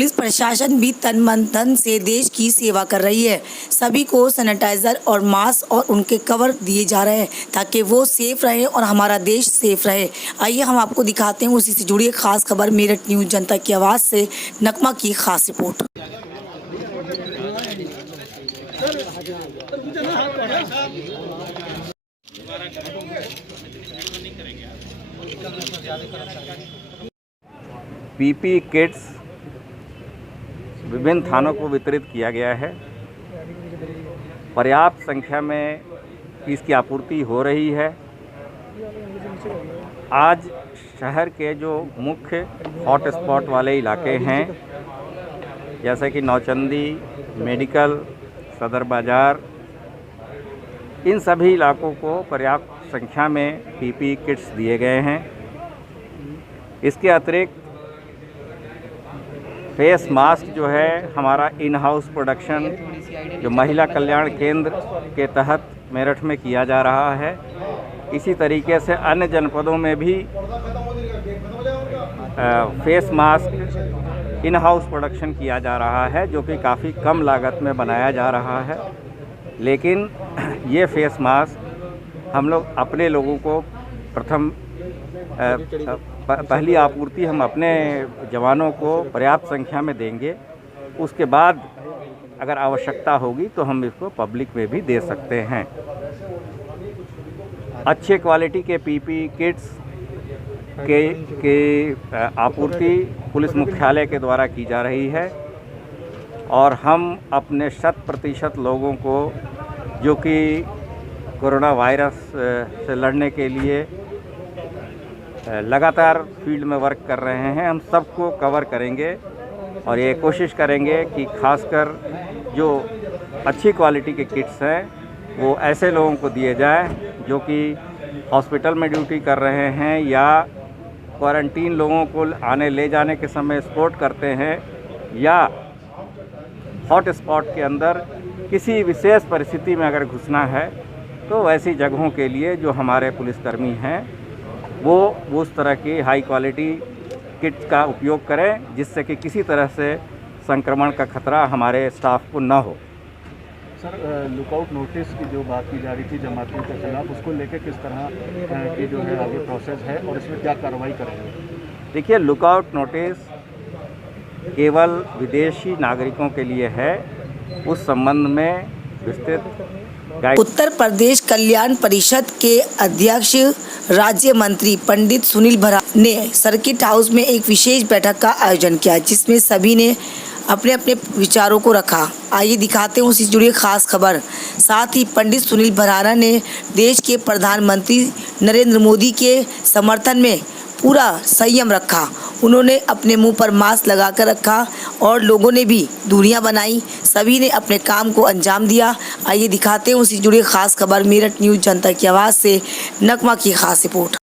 Police प्रशासन भी तन मन धन से देश की सेवा कर रही है। सभी को सैनिटाइजर और मास्क और उनके कवर दिए जा रहे हैं ताकि वो सेफ रहे और हमारा देश सेफ रहे। आइए हम आपको दिखाते हैं उसी से जुड़ी एक खास खबर। मेरठ न्यूज़ जनता की आवाज़ से नकमा की खास रिपोर्ट। पीपी किट्स विभिन्न थानों को वितरित किया गया है। पर्याप्त संख्या में इसकी आपूर्ति हो रही है। आज शहर के जो मुख्य हॉट स्पॉट वाले इलाके हैं जैसे कि नौचंदी, मेडिकल, सदर बाज़ार, इन सभी इलाकों को पर्याप्त संख्या में पीपी किट्स दिए गए हैं। इसके अतिरिक्त फेस मास्क जो है हमारा इन हाउस प्रोडक्शन जो महिला कल्याण केंद्र के तहत मेरठ में किया जा रहा है। इसी तरीके से अन्य जनपदों में भी face mask in house production किया जा रहा है, जो कि काफ़ी कम लागत में बनाया जा रहा है। लेकिन ये फेस मास्क हम लोग अपने लोगों को पहली आपूर्ति हम अपने जवानों को पर्याप्त संख्या में देंगे। उसके बाद अगर आवश्यकता होगी तो हम इसको पब्लिक में भी दे सकते हैं। अच्छे क्वालिटी के पीपी किट्स के आपूर्ति पुलिस मुख्यालय के द्वारा की जा रही है और हम अपने 100% लोगों को जो कि कोरोना वायरस से लड़ने के लिए लगातार फील्ड में वर्क कर रहे हैं, हम सबको कवर करेंगे और ये कोशिश करेंगे कि खासकर जो अच्छी क्वालिटी के किट्स हैं वो ऐसे लोगों को दिए जाए जो कि हॉस्पिटल में ड्यूटी कर रहे हैं या क्वारंटीन लोगों को आने ले जाने के समय सपोर्ट करते हैं या हॉट स्पॉट के अंदर किसी विशेष परिस्थिति में अगर घुसना है तो वैसी जगहों के लिए जो हमारे पुलिसकर्मी हैं वो उस तरह की हाई क्वालिटी किट का उपयोग करें जिससे कि किसी तरह से संक्रमण का खतरा हमारे स्टाफ को न हो। सर, लुकआउट नोटिस की जो बात की जा रही थी जमातियों के खिलाफ, उसको लेकर किस तरह की जो है आगे प्रोसेस है और इसमें क्या कार्रवाई करेंगे? देखिए, लुकआउट नोटिस केवल विदेशी नागरिकों के लिए है। उस संबंध में विस्तृत उत्तर प्रदेश कल्याण परिषद के अध्यक्ष राज्य मंत्री पंडित सुनील भरा ने सर्किट हाउस में एक विशेष बैठक का आयोजन किया जिसमें सभी ने अपने अपने विचारों को रखा। आइए दिखाते हैं उससे जुड़ी खास खबर। साथ ही पंडित सुनील भरारा ने देश के प्रधानमंत्री नरेंद्र मोदी के समर्थन में पूरा संयम रखा। उन्होंने अपने मुंह पर मास्क लगाकर रखा और लोगों ने भी दूरियां बनाई। सभी ने अपने काम को अंजाम दिया। आइए दिखाते हैं उससे जुड़ी खास खबर। मेरठ न्यूज़ जनता की आवाज़ से नकमा की खास रिपोर्ट।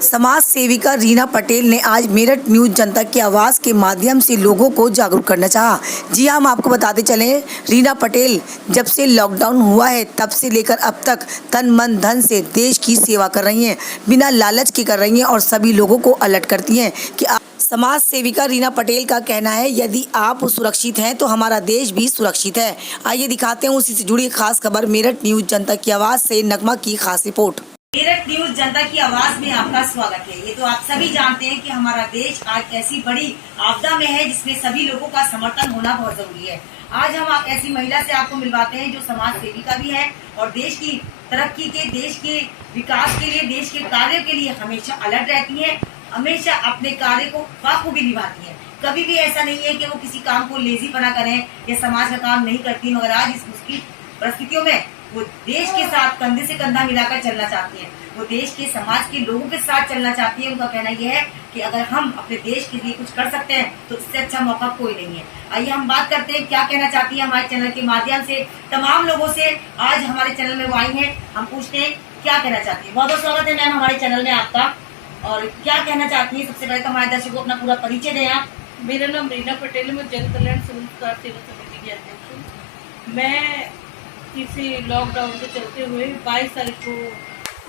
समाज सेविका रीना पटेल ने आज मेरठ न्यूज़ जनता की आवाज़ के माध्यम से लोगों को जागरूक करना चाहा। जी हाँ, हम आपको बताते चलें, रीना पटेल जब से लॉकडाउन हुआ है तब से लेकर अब तक तन मन धन से देश की सेवा कर रही हैं, बिना लालच के कर रही हैं और सभी लोगों को अलर्ट करती हैं कि समाज सेविका रीना पटेल का कहना है यदि आप सुरक्षित हैं तो हमारा देश भी सुरक्षित है। आइए दिखाते हैं उसी से जुड़ी खास खबर। मेरठ न्यूज़ जनता की आवाज़ से नगमा की खास रिपोर्ट। मेरठ न्यूज़ जनता की आवाज में आपका स्वागत है। ये तो आप सभी जानते हैं कि हमारा देश आज ऐसी बड़ी आपदा में है जिसमें सभी लोगों का समर्थन होना बहुत जरूरी है। आज हम ऐसी महिला से आपको मिलवाते हैं जो समाज सेविका भी है और देश की तरक्की के, देश के विकास के लिए, देश के कार्य के लिए हमेशा अलर्ट रहती है, हमेशा अपने कार्य को बाखूबी निभाती है। कभी भी ऐसा नहीं है कि वो किसी काम को लेजी पना करें या समाज का काम नहीं करती, मगर आज इस मुश्किल परिस्थितियों में वो देश के साथ कंधे से कंधा मिलाकर चलना चाहती है। वो देश के, समाज के लोगों के साथ चलना चाहती है। उनका कहना यह है कि अगर हम अपने देश के लिए कुछ कर सकते हैं तो इससे अच्छा मौका कोई नहीं है। आइए हम बात करते हैं क्या कहना चाहती है हमारे चैनल के माध्यम से तमाम लोगों से। आज हमारे चैनल में वो आई है, हम पूछते हैं क्या कहना चाहती है। बहुत बहुत स्वागत है मैम हमारे चैनल में आपका। और क्या कहना चाहती है, सबसे पहले तो हमारे दर्शकों को अपना पूरा परिचय दें आप। मेरा नाम रीना पटेल है, मैं जन कल्याण संस्कार सेवा समिति की अध्यक्ष हूँ। मैं किसी लॉकडाउन के चलते हुए 22 तारीख को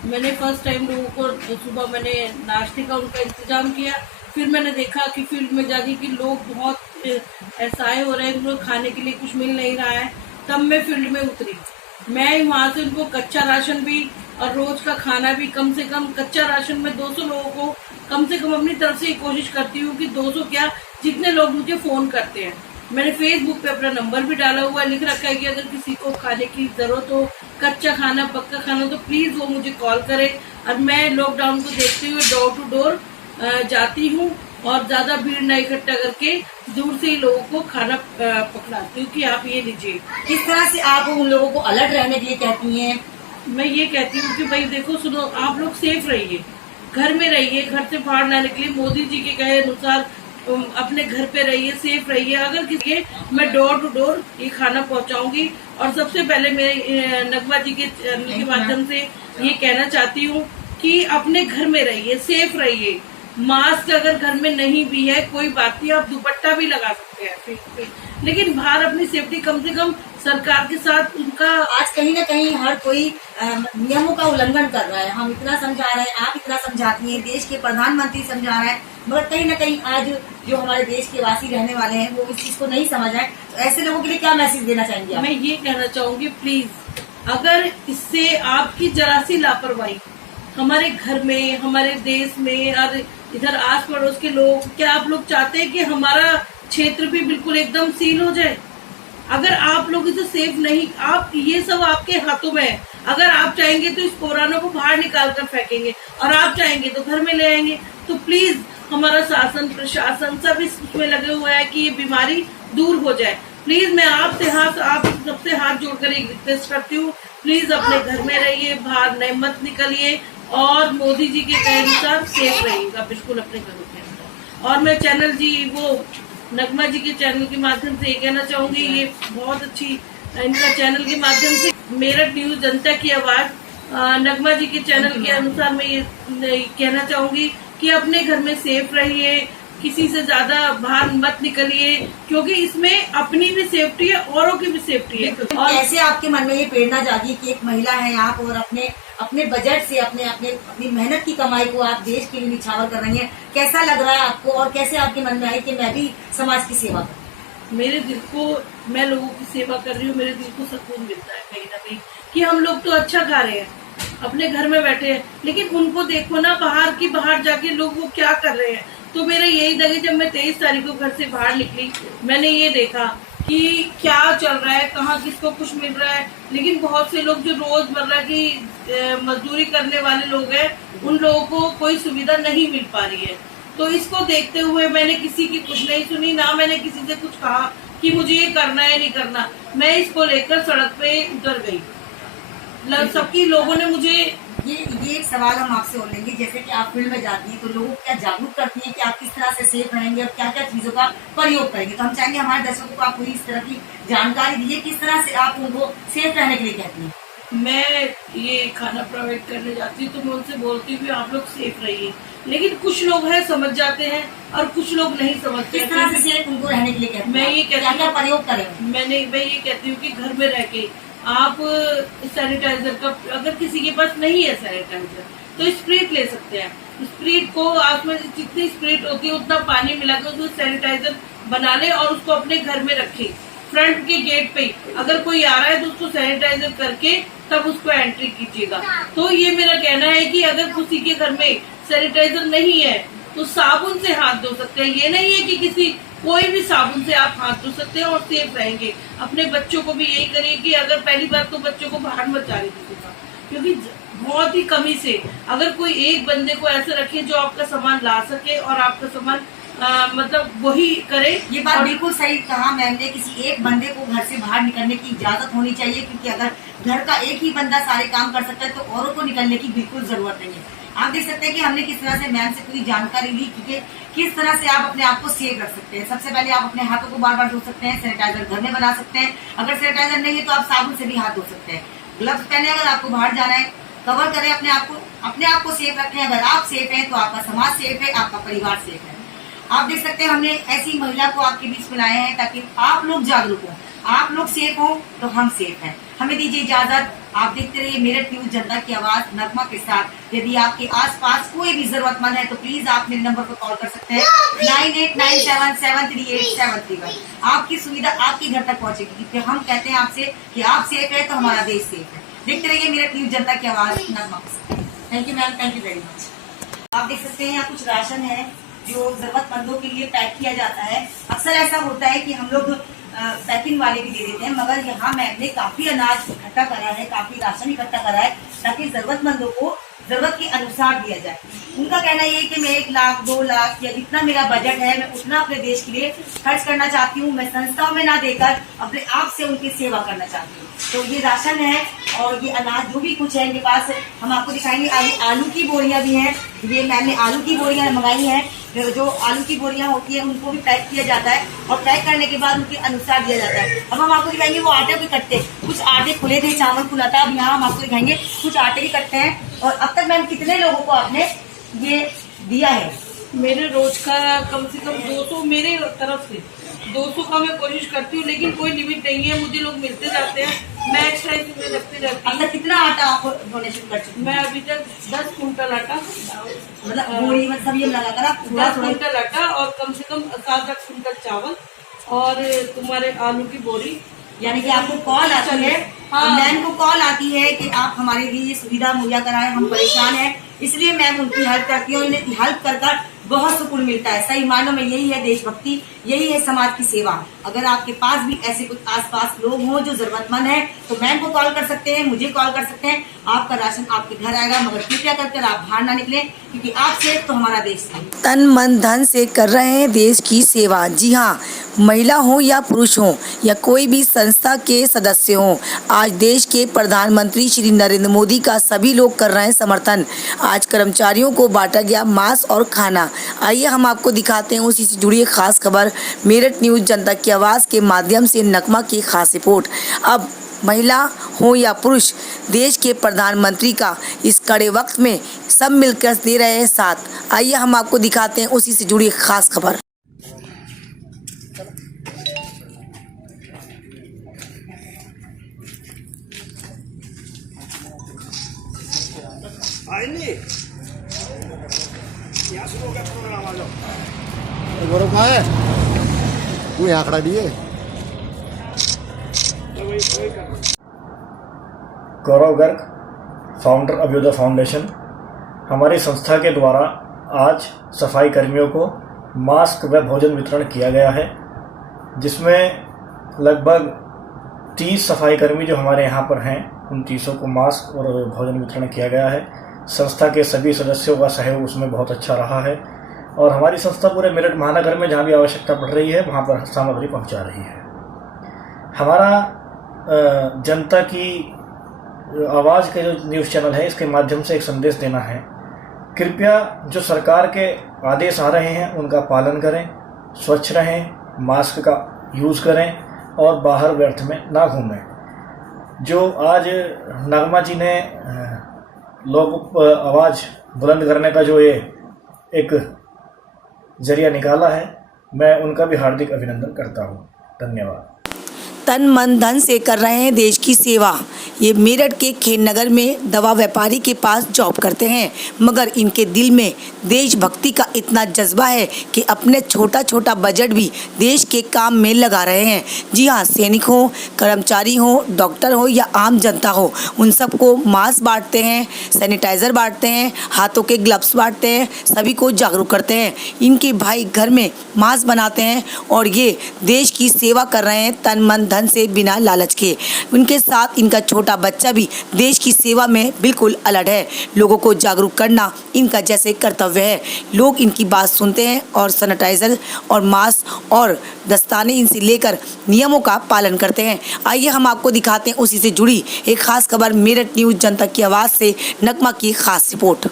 मैंने फर्स्ट टाइम लोगों को सुबह मैंने नाश्ते का उनका इंतजाम किया। फिर मैंने देखा कि फील्ड में जाके कि लोग बहुत असहाय हो रहे हैं, उनको खाने के लिए कुछ मिल नहीं रहा है। तब मैं फील्ड में उतरी। मैं वहाँ से उनको कच्चा राशन भी और रोज का खाना भी, कम से कम कच्चा राशन में 200 लोगों को कम से कम अपनी तरफ से कोशिश करती हूँ कि 200 क्या, जितने लोग मुझे फोन करते हैं। मैंने फेसबुक पे अपना नंबर भी डाला हुआ है, लिख रखा है कि अगर किसी को खाने की जरूरत हो, कच्चा खाना, पक्का खाना, तो प्लीज वो मुझे कॉल करे। और मैं लॉकडाउन को देखते हुए डोर टू डोर जाती हूँ और ज्यादा भीड़ न इकट्ठा करके दूर से ही लोगों को खाना पकड़ाती हूँ कि आप ये लीजिए। किस तरह से आप उन लोगों को अलर्ट रहने के लिए कहती हैं? मैं ये कहती हूँ कि भाई देखो, सुनो, आप लोग सेफ रहिए, घर में रहिए, घर से बाहर ना निकलिए। मोदी जी के कहे अनुसार अपने घर पे रहिए, सेफ रहिए। अगर किसी, मैं डोर टू डोर ये खाना पहुंचाऊंगी। और सबसे पहले मेरे नगमा जी के चैनल के माध्यम से ये कहना चाहती हूँ कि अपने घर में रहिए, सेफ रहिए। मास्क अगर घर में नहीं भी है कोई बात नहीं, आप दुपट्टा भी लगा सकते हैं फेस पे, लेकिन बाहर अपनी सेफ्टी कम से कम सरकार के साथ उनका। आज कहीं ना कहीं हर कोई नियमों का उल्लंघन कर रहा है। हम इतना समझा रहे हैं, आप इतना समझाती हैं, देश के प्रधानमंत्री समझा रहे हैं, मगर कहीं ना कहीं आज जो हमारे देश के वासी रहने वाले हैं वो इस चीज को नहीं समझ रहे। तो ऐसे लोगों के लिए क्या मैसेज देना चाहेंगे आप? मैं ये कहना चाहूंगी, प्लीज अगर इससे आपकी जरा सी लापरवाही हमारे घर में, हमारे देश में और इधर आस पड़ोस के लोग, क्या आप लोग चाहते हैं कि हमारा क्षेत्र भी बिल्कुल एकदम सील हो जाए? अगर आप लोग इसे सेफ नहीं, आप ये सब आपके हाथों में है। अगर आप चाहेंगे तो इस कोरोना को बाहर निकाल कर फेंकेंगे और आप चाहेंगे तो घर में ले आएंगे। तो प्लीज हमारा शासन, प्रशासन सब इसमें लगे हुए हैं कि ये बीमारी दूर हो जाए। प्लीज मैं आप सबसे हाथ जोड़कर एक रिक्वेस्ट करती हूँ, प्लीज अपने घर में रहिए, बाहर मत निकलिए और मोदी जी के कहे अनुसार सेफ रहिएगा बिल्कुल अपने घरों के अंदर। और मैं चैनल जी वो नगमा जी के चैनल के माध्यम से ये कहना चाहूंगी, ये बहुत अच्छी इनका चैनल के माध्यम से मेरठ न्यूज, जनता की आवाज, नगमा जी के चैनल के अनुसार मैं ये कहना चाहूंगी कि अपने घर में सेफ रहिए, किसी से ज्यादा बाहर मत निकलिए, क्योंकि इसमें अपनी भी सेफ्टी है, औरों की भी सेफ्टी है। और कैसे आपके मन में ये प्रेरणा जागी कि एक महिला है आप और अपने बजट से, अपनी मेहनत की कमाई को आप देश के लिए निछावर कर रही हैं? कैसा लग रहा है आपको और कैसे आपके मन में आई कि मैं भी समाज की सेवा करूं? मेरे दिल को, मैं लोगों की सेवा कर रही हूँ, मेरे दिल को सुकून मिलता है कहीं ना कहीं कि हम लोग तो अच्छा खा रहे हैं, अपने घर में बैठे हैं, लेकिन उनको देखो ना बाहर जाके लोग वो क्या कर रहे हैं। तो मेरा यही था कि जब मैं 23 तारीख को घर से बाहर निकली, मैंने ये देखा कि क्या चल रहा है, कहाँ किसको कुछ मिल रहा है। लेकिन बहुत से लोग जो रोजमर्रा की मजदूरी करने वाले लोग हैं, उन लोगों को कोई सुविधा नहीं मिल पा रही है। तो इसको देखते हुए मैंने किसी की कुछ नहीं सुनी, ना मैंने किसी से कुछ कहा कि मुझे ये करना है नहीं करना। मैं इसको लेकर सड़क पे उतर गई। सबकी लोगों ने मुझे ये एक सवाल हम आपसे और लेंगे, जैसे कि आप फील्ड में जाती हैं तो लोगों को क्या जागरूक करती हैं कि आप किस तरह से सेफ रहेंगे और क्या क्या चीजों का प्रयोग करेंगे। तो हम चाहेंगे हमारे दर्शकों को आप पूरी इस तरह की जानकारी दीजिए, किस तरह से आप उनको सेफ रहने के लिए कहती हैं। मैं ये खाना प्रोवाइड करने जाती हूँ तो मैं उनसे बोलती हूँ आप लोग सेफ रहिए, लेकिन कुछ लोग हैं समझ जाते हैं और कुछ लोग नहीं समझते। किस तरह से सेफ उनको रहने के लिए कहती हैं? मैं ये कहती हूँ क्या प्रयोग करें? मैं ये कहती हूँ कि घर में रह के आप सैनिटाइजर का, अगर किसी के पास नहीं है सैनिटाइजर तो स्प्रिट ले सकते हैं। स्प्रिट को आप में जितनी स्प्रिट होती है उतना पानी मिलाकर उसको सैनिटाइजर बना ले और उसको अपने घर में रखे, फ्रंट के गेट पे। अगर कोई आ रहा है तो उसको सैनिटाइजर करके तब उसको एंट्री कीजिएगा। तो ये मेरा कहना है कि अगर किसी के घर में सैनिटाइजर नहीं है तो साबुन से हाथ धो सकते हैं। ये नहीं है कि किसी कोई भी साबुन से आप हाथ धो सकते हैं और सेफ रहेंगे। अपने बच्चों को भी यही करिए कि अगर पहली बार तो बच्चों को बाहर मत जाने दीजिएगा, क्योंकि बहुत ही कमी से अगर कोई एक बंदे को ऐसे रखे जो आपका सामान ला सके और आपका सामान मतलब वही करे। ये बात बिल्कुल सही कहा मैम ने, किसी एक बंदे को घर से बाहर निकलने की इजाजत होनी चाहिए, क्योंकि अगर घर का एक ही बंदा सारे काम कर सकता है तो औरों को निकलने की बिल्कुल जरूरत नहीं है। आप देख सकते हैं कि हमने किस तरह से मैम से पूरी जानकारी ली कि किस तरह से आप अपने आप को सेफ रख सकते हैं। सबसे पहले आप अपने हाथों को बार बार धो सकते हैं, सैनिटाइजर घर में बना सकते हैं, अगर सैनिटाइजर नहीं है तो आप साबुन से भी हाथ धो सकते हैं। ग्लव्स पहने अगर आपको बाहर जाना है, कवर करें अपने आप को सेफ रखें। अगर आप सेफ हैं तो आपका समाज सेफ है, आपका परिवार सेफ है। आप देख सकते हैं हमने ऐसी महिला को आपके बीच में लाए हैं ताकि आप लोग जागरूक हो, आप लोग सेफ हो तो हम सेफ हैं। हमें दीजिए इजाजत। आप देखते रहिए मेरठ न्यूज, जनता की आवाज नगमा के साथ। यदि आपके आसपास कोई भी जरूरतमंद है तो प्लीज आप मेरे नंबर पर कॉल कर सकते हैं 9897738731। आपकी सुविधा आपके घर तक पहुंचेगी, क्योंकि हम कहते हैं आपसे कि आप सेफ है तो हमारा देश सेफ है। देखते रहिए मेरठ न्यूज, जनता की आवाज नगमा के साथ। Thank you ma'am, thank you very much. आप देख सकते हैं यहाँ कुछ राशन है जो जरूरतमंदों के लिए पैक किया जाता है। अक्सर ऐसा होता है कि हम लोग पैकिंग वाले भी दे देते हैं, मगर यहाँ मैम ने काफी अनाज इकट्ठा करा है, काफी राशन इकट्ठा करा है ताकि जरूरतमंदों को जरूरत के अनुसार दिया जाए। उनका कहना ये है कि मैं 1 लाख 2 लाख या जितना मेरा बजट है मैं उतना अपने देश के लिए खर्च करना चाहती हूँ। मैं संस्थाओं में ना देकर अपने आप से उनकी सेवा करना चाहती हूँ। तो ये राशन है और ये अनाज जो भी कुछ है इनके पास, हम आपको दिखाएंगे। आलू की बोरियां भी हैं, ये मैंने आलू की बोरियां मंगाई हैं। जो आलू की बोरियां होती है उनको भी पैक किया जाता है और पैक करने के बाद उनके अनुसार दिया जाता है। अब हम आपको दिखाएंगे वो आटे के कट्टे, कुछ आटे खुले थे, चावल खुला था। अब यहाँ हम आपको दिखाएंगे कुछ आटे के कट्टे हैं। और अब तक मैम कितने लोगों को आपने ये दिया है? मेरे रोज का कम से कम 200 मेरे तरफ से 200 का मैं कोशिश करती हूँ, लेकिन कोई लिमिट नहीं है। मुझे लोग मिलते जाते हैं, मैं एक्स्ट्रा इसमें रखते रहती हूँ। कितना आटा आप डोनेशन कर चुके हैं? मैं अभी तक 10 कुंटल आटा, मतलब बोरी में सब ये लगाकर आप 10 कुंटल आटा और कम से कम 7-8 कुंटल चावल और तुम्हारे आलू की बोरी। यानी कि आपको कॉल आती है, हाँ। मैम को कॉल आती है कि आप हमारे लिए ये सुविधा मुहैया कराएं, हम परेशान हैं, इसलिए मैम उनकी हेल्प करती है और इन्हें हेल्प कर बहुत सुकून मिलता है। सही मायनों में यही है देशभक्ति, यही है समाज की सेवा। अगर आपके पास भी ऐसे कुछ आसपास लोग हों जो जरूरतमंद हैं तो मैम को कॉल कर सकते हैं, मुझे कॉल कर सकते हैं। आपका राशन आपके घर आएगा, मगर कृपया कर आप बाहर ना निकलें, क्योंकि आप सेफ तो हमारा देश सेफ। तन मन धन से कर रहे हैं देश की सेवा। जी हाँ, महिला हो या पुरुष हो या कोई भी संस्था के सदस्य हो, आज देश के प्रधानमंत्री श्री नरेंद्र मोदी का सभी लोग कर रहे हैं समर्थन। आज कर्मचारियों को बांटा गया मास्क और खाना। आइए हम आपको दिखाते हैं उसी से जुड़ी एक खास खबर। मेरठ न्यूज, जनता की आवाज़ के माध्यम से नगमा की खास रिपोर्ट। अब महिला हो या पुरुष, देश के प्रधानमंत्री का इस कड़े वक्त में सब मिलकर दे रहे हैं साथ। आइए हम आपको दिखाते हैं उसी से जुड़ी एक खास खबर। गौरव कहाँ है? वो यहाँ खड़ा दिए। गौरव गर्ग, फाउंडर अभ्युदय फाउंडेशन। हमारी संस्था के द्वारा आज सफाई कर्मियों को मास्क व भोजन वितरण किया गया है, जिसमें लगभग 30 सफाई कर्मी जो हमारे यहाँ पर हैं उन 30 को मास्क और भोजन वितरण किया गया है। संस्था के सभी सदस्यों का सहयोग उसमें बहुत अच्छा रहा है और हमारी संस्था पूरे मेरठ महानगर में जहाँ भी आवश्यकता पड़ रही है वहाँ पर सामग्री पहुँचा रही है। हमारा जनता की आवाज़ के जो न्यूज़ चैनल है इसके माध्यम से एक संदेश देना है। कृपया जो सरकार के आदेश आ रहे हैं उनका पालन करें, स्वच्छ रहें, मास्क का यूज़ करें और बाहर व्यर्थ में ना घूमें। जो आज नगमा जी ने लोग आवाज़ बुलंद करने का जो ये एक जरिया निकाला है, मैं उनका भी हार्दिक अभिनंदन करता हूँ। धन्यवाद। तन मन धन से कर रहे हैं देश की सेवा। ये मेरठ के खेन में दवा व्यापारी के पास जॉब करते हैं, मगर इनके दिल में देशभक्ति का इतना जज्बा है कि अपने छोटा छोटा बजट भी देश के काम में लगा रहे हैं। जी हाँ, सैनिक हो, कर्मचारी हो, डॉक्टर हो या आम जनता हो, उन सबको मास्क बांटते हैं, सैनिटाइजर बांटते हैं, हाथों के ग्लव्स बांटते हैं, सभी को जागरूक करते हैं। इनके भाई घर में मास्क बनाते हैं और ये देश की सेवा कर रहे हैं तन मन धन से, बिना लालच के। उनके साथ इनका छोटा बच्चा भी देश की सेवा में बिल्कुल अलर्ट है। लोगों को जागरूक करना इनका जैसे कर्तव्य है। लोग इनकी बात सुनते हैं और सैनिटाइजर और मास्क और दस्ताने इनसे लेकर नियमों का पालन करते हैं। आइए हम आपको दिखाते हैं उसी से जुड़ी एक खास खबर। मेरठ न्यूज जनता की आवाज़ से नगमा की खास रिपोर्ट।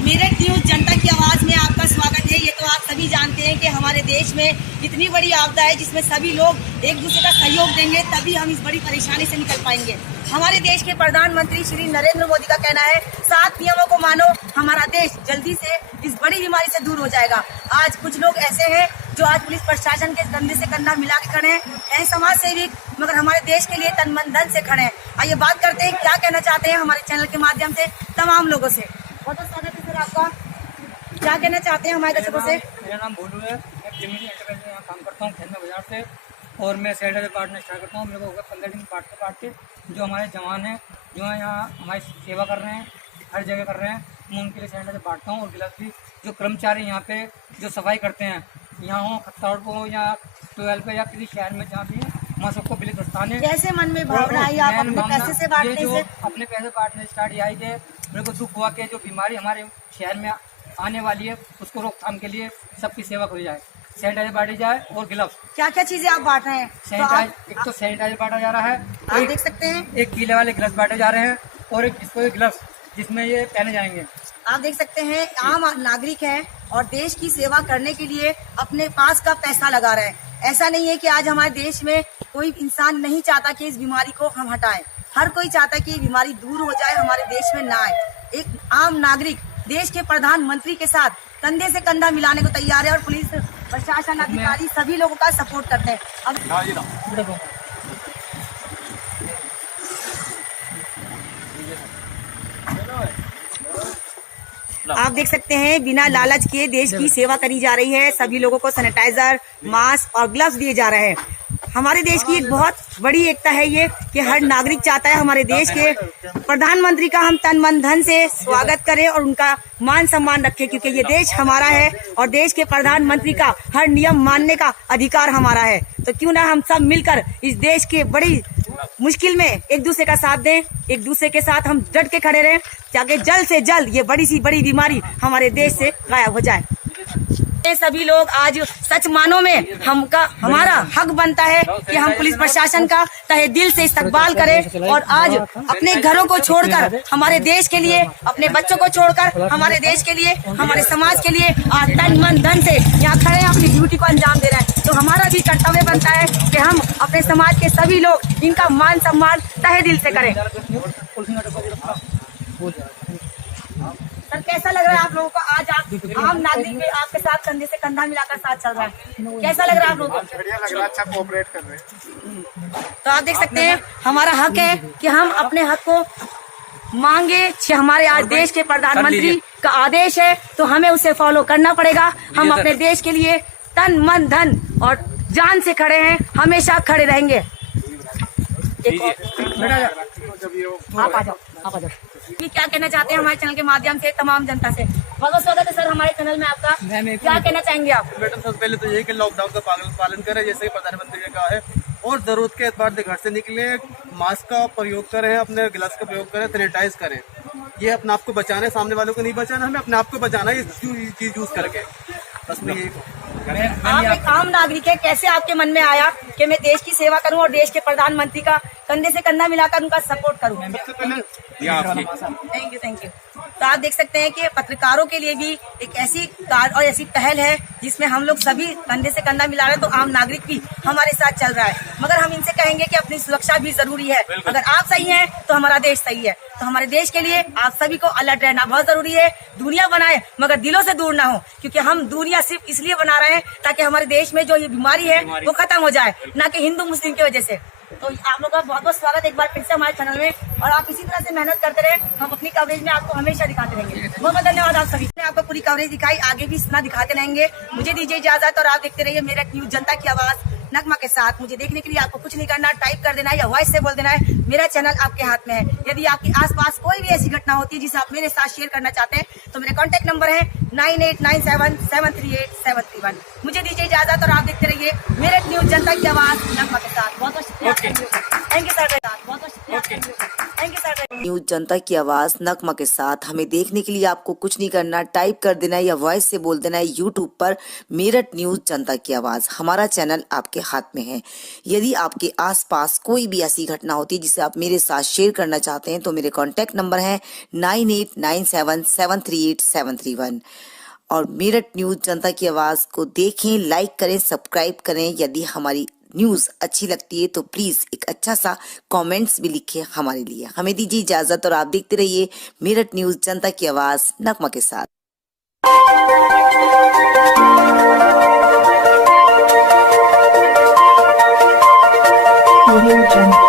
मेरठ न्यूज जनता की आवाज़ में आपका स्वागत है। ये तो आप सभी जानते हैं कि हमारे देश में इतनी बड़ी आपदा है जिसमें सभी लोग एक दूसरे का सहयोग देंगे तभी हम इस बड़ी परेशानी से निकल पाएंगे। हमारे देश के प्रधानमंत्री श्री नरेंद्र मोदी का कहना है 7 नियमों को मानो, हमारा देश जल्दी से इस बड़ी बीमारी से दूर हो जाएगा। आज कुछ लोग ऐसे हैं जो आज पुलिस प्रशासन के कंधे से कंधा मिला के खड़े हैं, समाज सेवी, मगर हमारे देश के लिए तन मन धन से खड़े हैं। आइए बात करते हैं क्या कहना चाहते हैं हमारे चैनल के माध्यम से तमाम लोगों से। बहुत बहुत स्वागत है सर आपका। क्या कहना चाहते हैं हमारे दर्शकों से? मेरा नाम भोलू है, मैं प्रीमियम एंटरप्राइज में यहाँ काम करता हूँ खेलना बाजार से, और मैं सैनिटाइजर बांटना स्टार्ट करता हूँ। मेरे को 15 दिन बांटते जो हमारे जवान हैं जो है यहाँ हमारी सेवा कर रहे हैं, हर जगह कर रहे हैं, मैं उनके लिए सैनिटाइजर बांटता हूँ। और गिलास भी जो कर्मचारी यहाँ पे जो सफाई करते हैं, यहाँ हो खत्ताड़ को या 12 पे या किसी शहर में जहाँ भी है, वहाँ सबको बिले दस्ताने। कैसे मन में भावना आई आप अपने पैसे से बांटने से? अपने पैसे बांटने स्टार्ट आई थे। मेरे को दुख हुआ कि जो बीमारी हमारे शहर में आने वाली है उसको रोकथाम के लिए सबकी सेवा करी जाए, सैनिटाइजर बांटी जाए और ग्लव्स। क्या क्या चीजें आप बांट रहे हैं? एक तो सैनिटाइजर बांटा जा रहा है, आप देख सकते हैं एक गीले वाले ग्लव्स बांटे जा रहे हैं और एक इसको ग्लव्स जिसमें ये पहने जाएंगे। आप देख सकते हैं आम नागरिक हैं और देश की सेवा करने के लिए अपने पास का पैसा लगा रहे हैं। ऐसा नहीं है कि आज हमारे देश में कोई इंसान नहीं चाहता कि इस बीमारी को हम हटाएं। हर कोई चाहता है कि ये बीमारी दूर हो जाए, हमारे देश में ना आए। एक आम नागरिक देश के प्रधानमंत्री के साथ कंधे से कंधा मिलाने को तैयार है और पुलिस प्रशासन अधिकारी सभी लोगों का सपोर्ट करते हैं। आप देख सकते हैं बिना लालच के देश की सेवा करी जा रही है। सभी लोगों को सैनिटाइजर, मास्क और ग्लव्स दिए जा रहे हैं। हमारे देश की एक बहुत बड़ी एकता है ये कि हर नागरिक चाहता है हमारे देश के प्रधानमंत्री का हम तन मन धन से स्वागत करें और उनका मान सम्मान रखें, क्योंकि ये देश हमारा है और देश के प्रधानमंत्री का हर नियम मानने का अधिकार हमारा है। तो क्यों ना हम सब मिलकर इस देश के बड़ी मुश्किल में एक दूसरे का साथ दें, एक दूसरे के साथ हम डट के खड़े रहें ताकि जल्द से जल्द ये बड़ी सी बड़ी बीमारी हमारे देश से गायब हो जाए। ये सभी लोग आज सच मानो में हमारा हक बनता है कि हम पुलिस प्रशासन का तहे दिल से इस्तकबाल करें और आज अपने घरों को छोड़कर हमारे देश के लिए, अपने बच्चों को छोड़कर हमारे देश के लिए, हमारे समाज के लिए आज तन मन धन से यहाँ खड़े हैं, अपनी ड्यूटी को अंजाम दे रहे हैं। तो हमारा भी कर्तव्य बनता है कि हम अपने समाज के सभी लोग इनका मान सम्मान तहे दिल से करें। सर कैसा लग रहा है आप लोगों को? आज आप आम नागरिक भी आपके साथ कंधे से कंधा मिलाकर साथ चल रहा है, कैसा लग रहा है आप लोगों को? बढ़िया लग रहा है, अच्छा कोऑपरेट कर रहे हैं। तो आप देख सकते हैं हमारा हक है कि हम अपने हक को मांगे। हमारे आज देश के प्रधानमंत्री का आदेश है तो हमें उसे फॉलो करना पड़ेगा। हम अपने देश के लिए तन मन धन और जान से खड़े हैं, हमेशा खड़े रहेंगे। आप आ जाओ। कि क्या कहना चाहते हैं हमारे चैनल के माध्यम से तमाम जनता से? बहुत स्वागत है सर हमारे चैनल में आपका। क्या कहना चाहेंगे आप? मैडम सबसे पहले तो यही कि लॉकडाउन का पालन करें जैसे प्रधानमंत्री ने कहा है, और जरूरत के एतबार से घर से निकले, मास्क का प्रयोग करें, अपने गिलास का प्रयोग करें, सैनिटाइज करें। ये अपने आप को बचाना है, सामने वालों को नहीं बचाना, हमें अपने आप को बचाना है ये चीज यूज करके। बस मैं आप एक आम नागरिक है, कैसे आपके मन में आया कि मैं देश की सेवा करूं और देश के प्रधानमंत्री का कंधे से कंधा मिलाकर उनका सपोर्ट करूं? Thank you. तो आप देख सकते हैं कि पत्रकारों के लिए भी एक ऐसी कार्य और ऐसी पहल है जिसमें हम लोग सभी कंधे से कंधा मिला रहे हैं। तो आम नागरिक भी हमारे साथ चल रहा है, मगर हम इनसे कहेंगे कि अपनी सुरक्षा भी जरूरी है। अगर आप सही हैं तो हमारा देश सही है। तो हमारे देश के लिए आप सभी को अलर्ट रहना बहुत जरूरी है। दुनिया बनाए मगर दिलों से दूर ना हो, क्योंकि हम दुनिया सिर्फ इसलिए बना रहे हैं ताकि हमारे देश में जो ये बीमारी है वो खत्म हो जाए, ना कि हिंदू मुस्लिम की वजह से। तो आप लोगों का बहुत बहुत स्वागत एक बार फिर से हमारे चैनल में, और आप इसी तरह से मेहनत करते रहे, हम अपनी कवरेज में आपको हमेशा दिखाते रहेंगे। बहुत बहुत धन्यवाद आप सभी ने आपको पूरी कवरेज दिखाई, आगे भी इतना दिखाते रहेंगे। मुझे दीजिए इजाजत और आप देखते रहिए मेरठ न्यूज, जनता की आवाज नगमा के साथ। मुझे देखने के लिए आपको कुछ नहीं करना, टाइप कर देना है या वॉइस से बोल देना है, मेरा चैनल आपके हाथ में है। यदि आपके आसपास कोई भी ऐसी घटना होती है जिसे आप मेरे साथ शेयर करना चाहते हैं तो मेरा कॉन्टैक्ट नंबर है 9897738731। मुझे दीजिए इजाजत और आप देखते रहिए मेरठ न्यूज, जनता की आवाज नगमा के साथ। बहुत बहुत शुक्रिया, थैंक यू सर, बहुत बहुत शुक्रिया, थैंक यू सर। न्यूज जनता की आवाज नगमा के साथ। हमें देखने के लिए आपको कुछ नहीं करना, टाइप कर देना है या वॉइस से बोल देना है यूट्यूब पर मेरठ न्यूज जनता की आवाज। हमारा चैनल आपके हाथ में है। यदि आपके आसपास कोई भी ऐसी घटना होती है जिसे आप मेरे साथ शेयर करना चाहते हैं तो मेरे कॉन्टैक्ट नंबर है 9897738731। और मेरठ न्यूज जनता की आवाज को देखें, लाइक करें, सब्सक्राइब करें। यदि हमारी न्यूज अच्छी लगती है तो प्लीज एक अच्छा सा कमेंट्स भी लिखें हमारे लिए। हमें दीजिए इजाजत और आप देखते रहिए मेरठ न्यूज, जनता की आवाज नगमा के साथ। Audio Jungle.